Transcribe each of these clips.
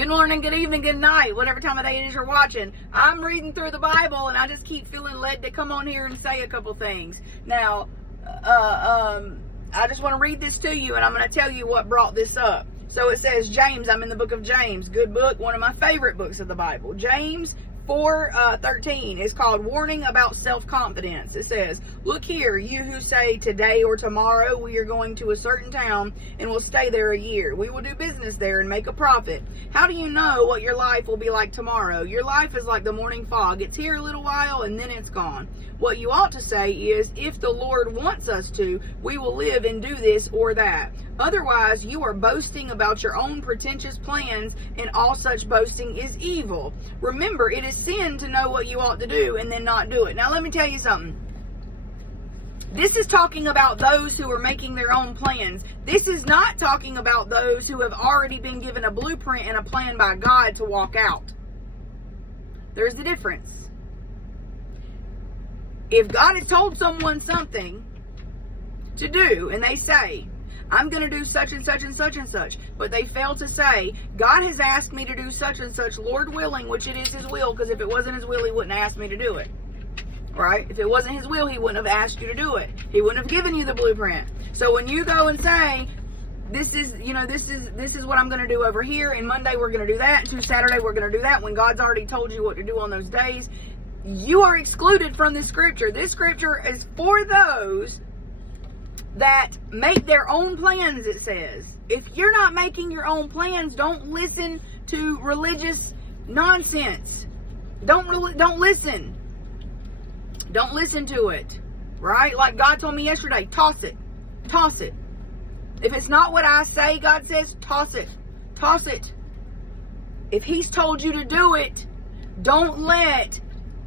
Good morning, good evening, good night, whatever time of day it is you're watching. I'm reading through the Bible, and I just keep feeling led to come on here and say a couple things. Now, I just want to read this to you, and I'm going to tell you what brought this up. So it says, James, I'm in the book of James. Good book, one of my favorite books of the Bible. James 4:13 is called Warning About Self-Confidence. It says, look here, you who say today or tomorrow we are going to a certain town and will stay there a year. We will do business there and make a profit. How do you know what your life will be like tomorrow? Your life is like the morning fog. It's here a little while and then it's gone. What you ought to say is, if the Lord wants us to, we will live and do this or that. Otherwise, you are boasting about your own pretentious plans, and all such boasting is evil. Remember, it is sin to know what you ought to do and then not do it. Now, let me tell you something. This is talking about those who are making their own plans. This is not talking about those who have already been given a blueprint and a plan by God to walk out. There's the difference. If God has told someone something to do, and they say, I'm going to do such and such and such and such, but they fail to say, God has asked me to do such and such, Lord willing, which it is His will, because if it wasn't His will, He wouldn't ask me to do it. Right? If it wasn't His will, He wouldn't have asked you to do it. He wouldn't have given you the blueprint. So when you go and say, this is what I'm going to do over here, and Monday we're going to do that, and Saturday we're going to do that, when God's already told you what to do on those days, you are excluded from this scripture. This scripture is for those that make their own plans, it says. If you're not making your own plans, don't listen to religious nonsense. Don't listen. Don't listen to it. Right? Like God told me yesterday, toss it. Toss it. If it's not what I say, God says, toss it. Toss it. If He's told you to do it, don't let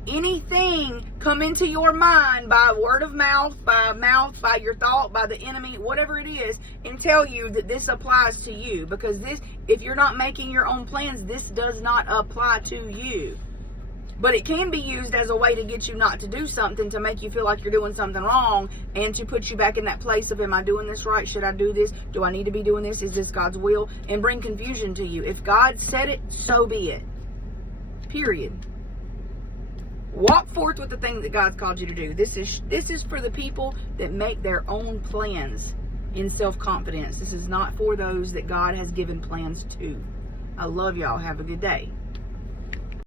anything come into your mind by word of mouth, by your thought, by the enemy, whatever it is, and tell you that this applies to you. Because this, if you're not making your own plans, this does not apply to you. But it can be used as a way to get you not to do something, to make you feel like you're doing something wrong, and to put you back in that place of, am I doing this right? Should I do this? Do I need to be doing this? Is this God's will? And bring confusion to you. If God said it, so be it. Period. Walk forth with the thing that God's called you to do. This is for the people that make their own plans in self-confidence. This is not for those that God has given plans to. I love y'all. Have a good day.